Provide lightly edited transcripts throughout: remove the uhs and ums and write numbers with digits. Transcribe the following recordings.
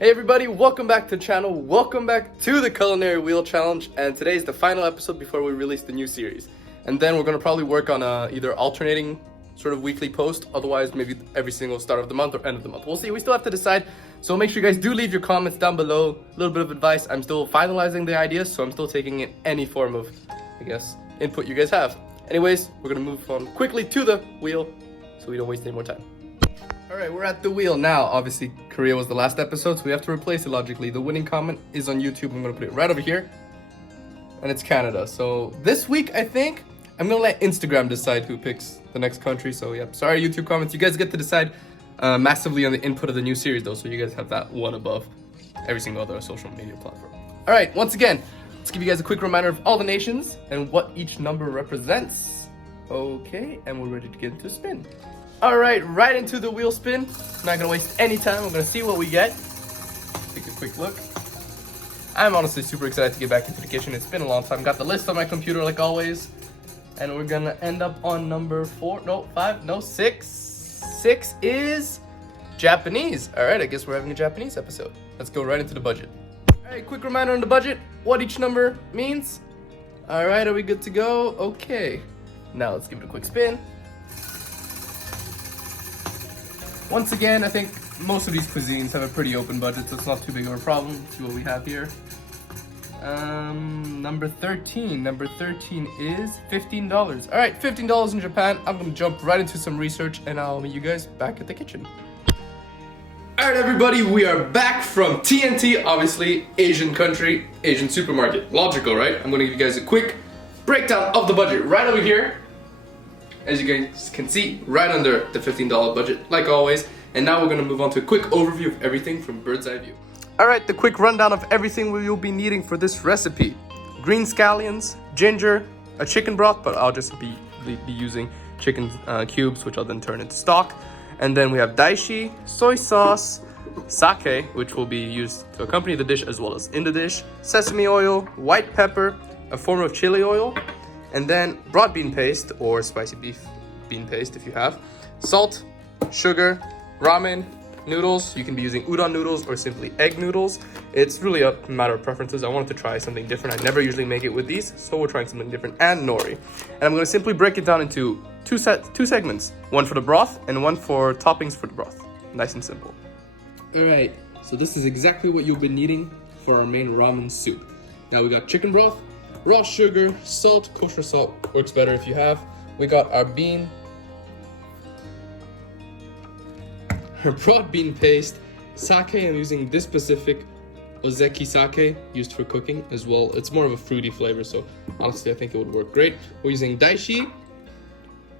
Hey everybody, welcome back to the channel, welcome back to the Culinary Wheel Challenge, and today is the final episode before we release the new series. And then we're going to probably work on either alternating sort of weekly post, otherwise maybe every single start of the month or end of the month. We'll see, we still have to decide, so make sure you guys do leave your comments down below, a little bit of advice. I'm still finalizing the ideas, so I'm still taking in any form of, input you guys have. Anyways, we're going to move on quickly to the wheel, so we don't waste any more time. Alright, we're at the wheel now. Obviously, Korea was the last episode, so we have to replace it logically. The winning comment is on YouTube. I'm going to put it right over here. And it's Canada. So this week, I think, I'm going to let Instagram decide who picks the next country. So, yeah, sorry, YouTube comments. You guys get to decide massively on the input of the new series, though. So you guys have that one above every single other social media platform. Alright, once again, let's give you guys a quick reminder of all the nations and what each number represents. Okay, and we're ready to get into a spin. Alright, right into the wheel spin. Not gonna waste any time, we're gonna see what we get. Take a quick look. I'm honestly super excited to get back into the kitchen. It's been a long time. Got the list on my computer like always. And we're gonna end up on number 6. 6 is Japanese. Alright, I guess we're having a Japanese episode. Let's go right into the budget. Alright, quick reminder on the budget, what each number means. Alright, are we good to go? Okay. Now let's give it a quick spin. Once again, I think most of these cuisines have a pretty open budget, so it's not too big of a problem. Let's see what we have here. Number 13. Number 13 is $15. All right, $15 in Japan. I'm gonna jump right into some research, and I'll meet you guys back at the kitchen. All right, everybody, we are back from TNT, obviously Asian country, Asian supermarket. Logical, right? I'm gonna give you guys a quick breakdown of the budget right over here. As you guys can see, right under the $15 budget, like always. And now we're gonna move on to a quick overview of everything from bird's eye view. All right, the quick rundown of everything we will be needing for this recipe. Green scallions, ginger, a chicken broth, but I'll just be using chicken cubes, which I'll then turn into stock. And then we have daishi, soy sauce, sake, which will be used to accompany the dish as well as in the dish, sesame oil, white pepper, a form of chili oil, and then broad bean paste or spicy beef bean paste if you have, salt, sugar, ramen, noodles. You can be using udon noodles or simply egg noodles. It's really a matter of preferences. I wanted to try something different. I never usually make it with these, so we're trying something different, and nori. And I'm going to simply break it down into two segments, one for the broth and one for toppings for the broth. Nice and simple. All right, so this is exactly what you've been needing for our main ramen soup. Now we got chicken broth, raw sugar, salt, kosher salt works better if you have. We got our broad bean paste, sake. I'm using this specific ozeki sake used for cooking as well. It's more of a fruity flavor, so honestly I think it would work great. We're using daishi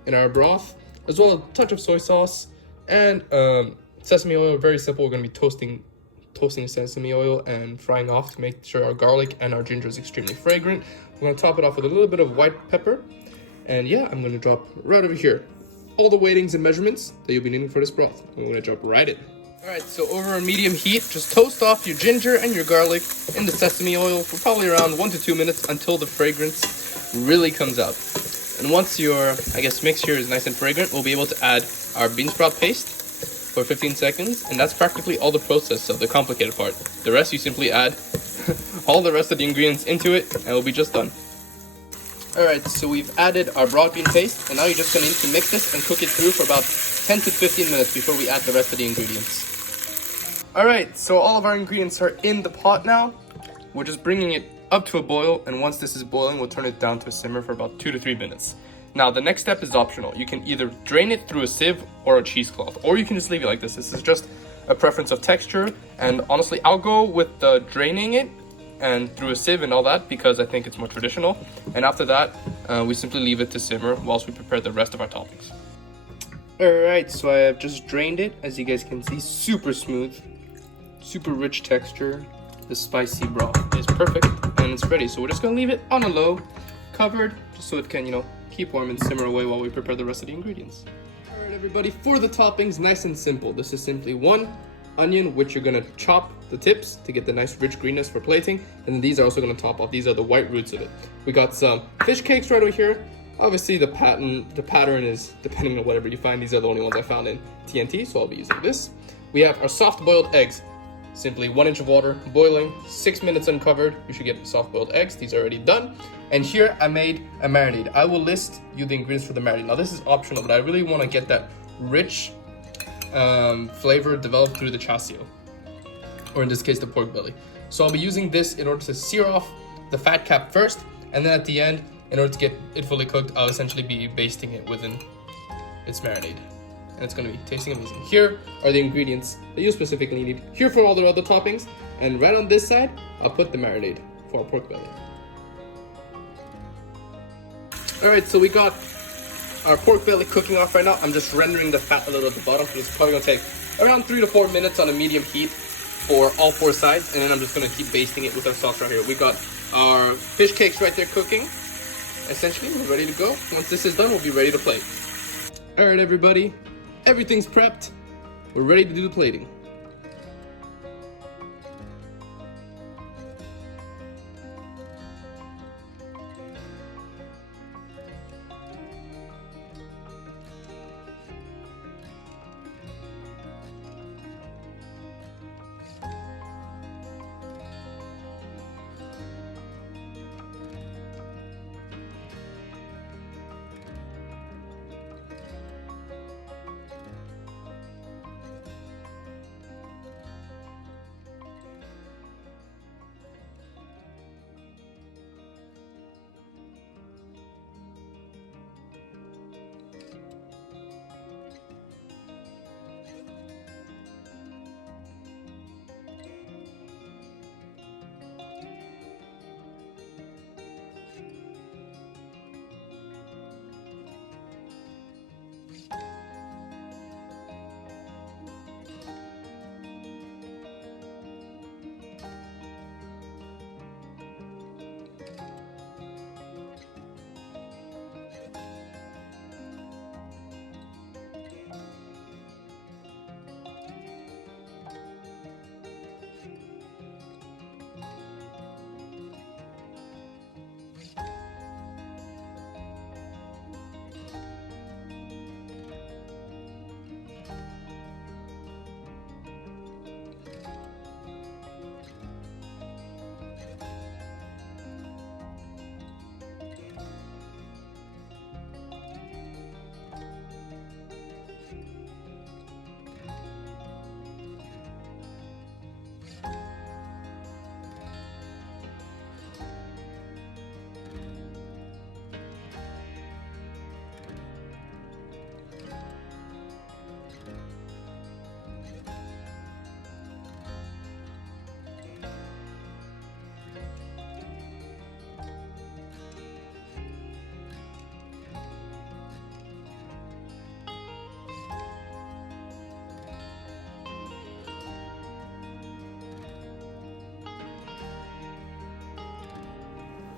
in our broth, as well as a touch of soy sauce and sesame oil. Very simple. We're going to be toasting sesame oil and frying off to make sure our garlic and our ginger is extremely fragrant. We're going to top it off with a little bit of white pepper. And yeah, I'm going to drop right over here all the weightings and measurements that you'll be needing for this broth. I'm going to drop right in. Alright, so over a medium heat, just toast off your ginger and your garlic in the sesame oil for probably around 1 to 2 minutes until the fragrance really comes out. And once your, mixture is nice and fragrant, we'll be able to add our bean sprout paste for 15 seconds, and that's practically all the process of the complicated part. The rest, you simply add all the rest of the ingredients into it, and we'll be just done. Alright, so we've added our broad bean paste, and now you're just going to need to mix this and cook it through for about 10 to 15 minutes before we add the rest of the ingredients. Alright, so all of our ingredients are in the pot now. We're just bringing it up to a boil, and once this is boiling, we'll turn it down to a simmer for about 2 to 3 minutes. Now, the next step is optional. You can either drain it through a sieve or a cheesecloth, or you can just leave it like this. This is just a preference of texture, and honestly, I'll go with the draining it and through a sieve and all that because I think it's more traditional. And after that, we simply leave it to simmer whilst we prepare the rest of our toppings. Alright, so I have just drained it. As you guys can see, super smooth, super rich texture. The spicy broth is perfect, and it's ready. So we're just gonna leave it on a low, covered, just so it can, keep warm and simmer away while we prepare the rest of the ingredients. Alright everybody, for the toppings, nice and simple. This is simply 1 onion, which you're gonna chop the tips to get the nice rich greenness for plating, and then these are also gonna top off. These are the white roots of it. We got some fish cakes right over here. Obviously the pattern is depending on whatever you find. These are the only ones I found in TNT, so I'll be using this. We have our soft boiled eggs. Simply 1 inch of water, boiling, 6 minutes uncovered. You should get soft boiled eggs. These are already done. And here I made a marinade. I will list you the ingredients for the marinade. Now this is optional, but I really want to get that rich flavor developed through the chasio, or in this case, the pork belly. So I'll be using this in order to sear off the fat cap first, and then at the end, in order to get it fully cooked, I'll essentially be basting it within its marinade. And it's gonna be tasting amazing. Here are the ingredients that you specifically need. Here for all the other toppings, and right on this side, I'll put the marinade for our pork belly. All right, so we got our pork belly cooking off right now. I'm just rendering the fat a little at the bottom. It's probably gonna take around 3 to 4 minutes on a medium heat for all 4 sides, and then I'm just gonna keep basting it with our sauce right here. We got our fish cakes right there cooking. Essentially, we're ready to go. Once this is done, we'll be ready to plate. All right, everybody, everything's prepped. We're ready to do the plating.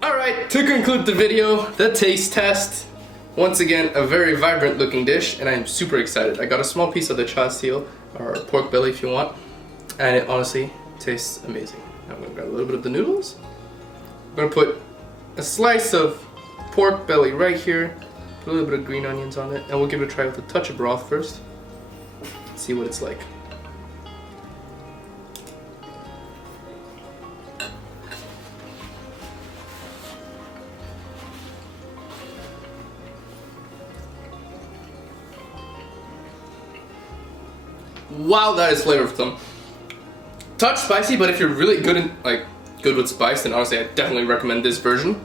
Alright, to conclude the video, the taste test. Once again, a very vibrant looking dish, and I'm super excited. I got a small piece of the chasio, or pork belly if you want, and it honestly tastes amazing. Now I'm gonna grab a little bit of the noodles. I'm gonna put a slice of pork belly right here, put a little bit of green onions on it, and we'll give it a try with a touch of broth first. See what it's like. Wow, that is flavorful. Touch spicy, but if you're really good with spice, then honestly I definitely recommend this version.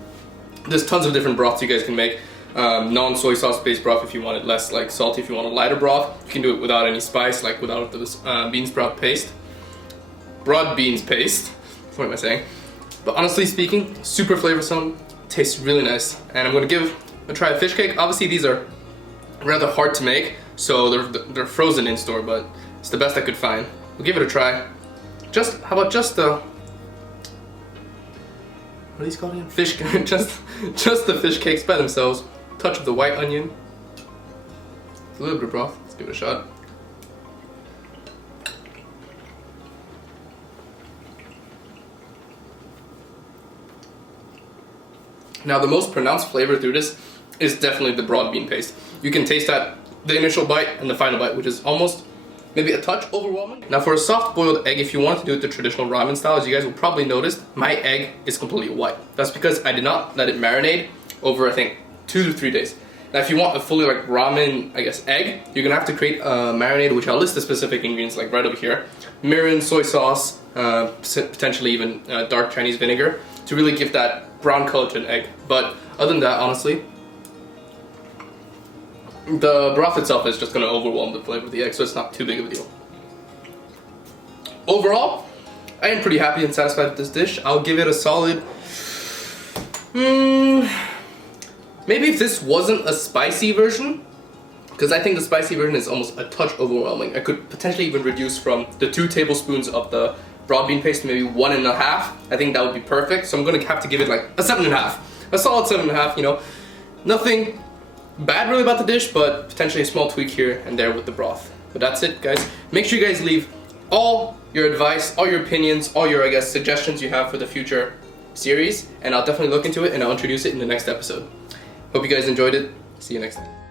There's tons of different broths you guys can make. Non-soy sauce based broth if you want it less salty. If you want a lighter broth, you can do it without any spice, without the beans broth paste. Broad beans paste. What am I saying? But honestly speaking, super flavorsome. Tastes really nice. And I'm gonna give a try of fish cake. Obviously these are rather hard to make, so they're frozen in store, but it's the best I could find. We'll give it a try. How about just the, what are these called again? Fish, just the fish cakes by themselves. Touch of the white onion. A little bit of broth. Let's give it a shot. Now the most pronounced flavor through this is definitely the broad bean paste. You can taste that, the initial bite and the final bite, which is almost maybe a touch overwhelming. Now for a soft boiled egg, if you want to do it the traditional ramen style, as you guys will probably notice, my egg is completely white. That's because I did not let it marinate over, I think, 2 to 3 days. Now if you want a fully like ramen, I guess, egg, you're gonna have to create a marinade, which I'll list the specific ingredients like right over here. Mirin, soy sauce, potentially even dark Chinese vinegar to really give that brown color to an egg. But other than that, honestly, the broth itself is just going to overwhelm the flavor of the egg, so it's not too big of a deal. Overall, I am pretty happy and satisfied with this dish. I'll give it a solid... maybe if this wasn't a spicy version, because I think the spicy version is almost a touch overwhelming. I could potentially even reduce from the 2 tablespoons of the broad bean paste to maybe 1.5. I think that would be perfect, so I'm going to have to give it like a 7.5. A solid 7.5, you know. Nothing bad really about the dish, but potentially a small tweak here and there with the broth. But that's it, guys. Make sure you guys leave all your advice, all your opinions, all your, I guess, suggestions you have for the future series, and I'll definitely look into it and I'll introduce it in the next episode. Hope you guys enjoyed it. See you next time.